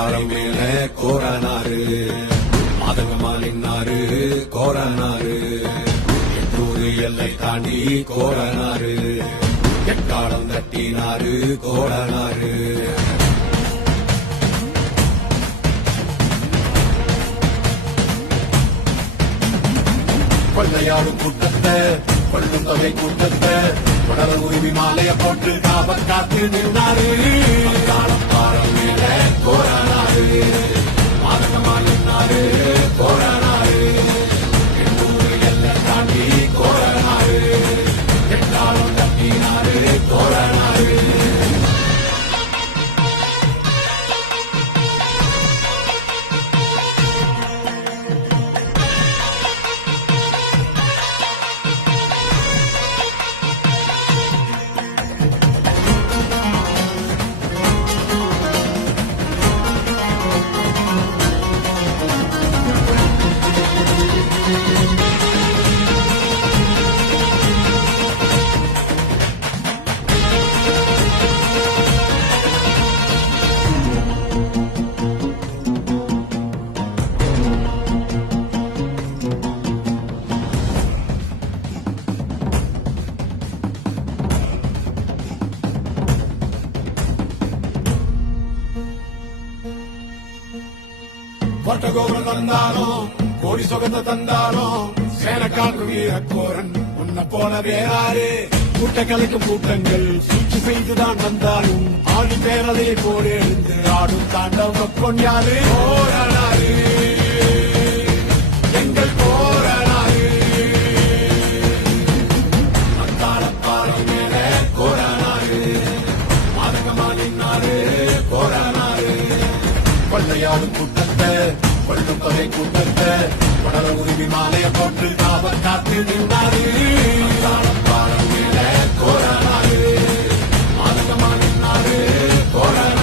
பாறை மேல கோரனாரு மாதங்கமா நின்னாரு கோரனாரு எட்டூரு எல்லை தாண்டி கோரனாரு எக்காலம் தட்டினாரு கோரனாரு கொள்ளையாடும் கூட்டத்தை கொள்ளும் தொகை கூட்டத்தை உடல உரிமை மாலைய போட்டு காவல் காத்து நின்றாரு காலம் மேல கோரானாரு மாதகமா நின்றாரு கோரானாரு எண்ணூறு எல்லை தாண்டி கோரானாரு எட்டாலும் தட்டினாரு கோரானாரு கோட்டகோபுரம் தந்தாலும் கோடி சொகத்தை தந்தாலும் சேனக்காற்று வீரக்கோரன் உன்னை போல வேறாரு கூட்ட கலைக்கும் கூட்டங்கள் சூழ்ச்சி செய்துதான் வந்தாலும் ஆடி பேரலையை போடு எழுந்து ஆடும் தாண்டவ கொண்டாரு போராடாரு எங்கள் போராடாரு அந்தாளப்பாறை மேல கோரானாரு மாதகமா நின்னாரு கோரானாரு கொள்ளையாடும் கூட்டத்தை கொள்ளும் தொகை கூட்டத்தை உடல உரிமை மாலைய போட்டு காவல் காத்து நின்றாரு பாரம் மேல கோரானாரு மாதகமா நின்னாரு கோரானாரு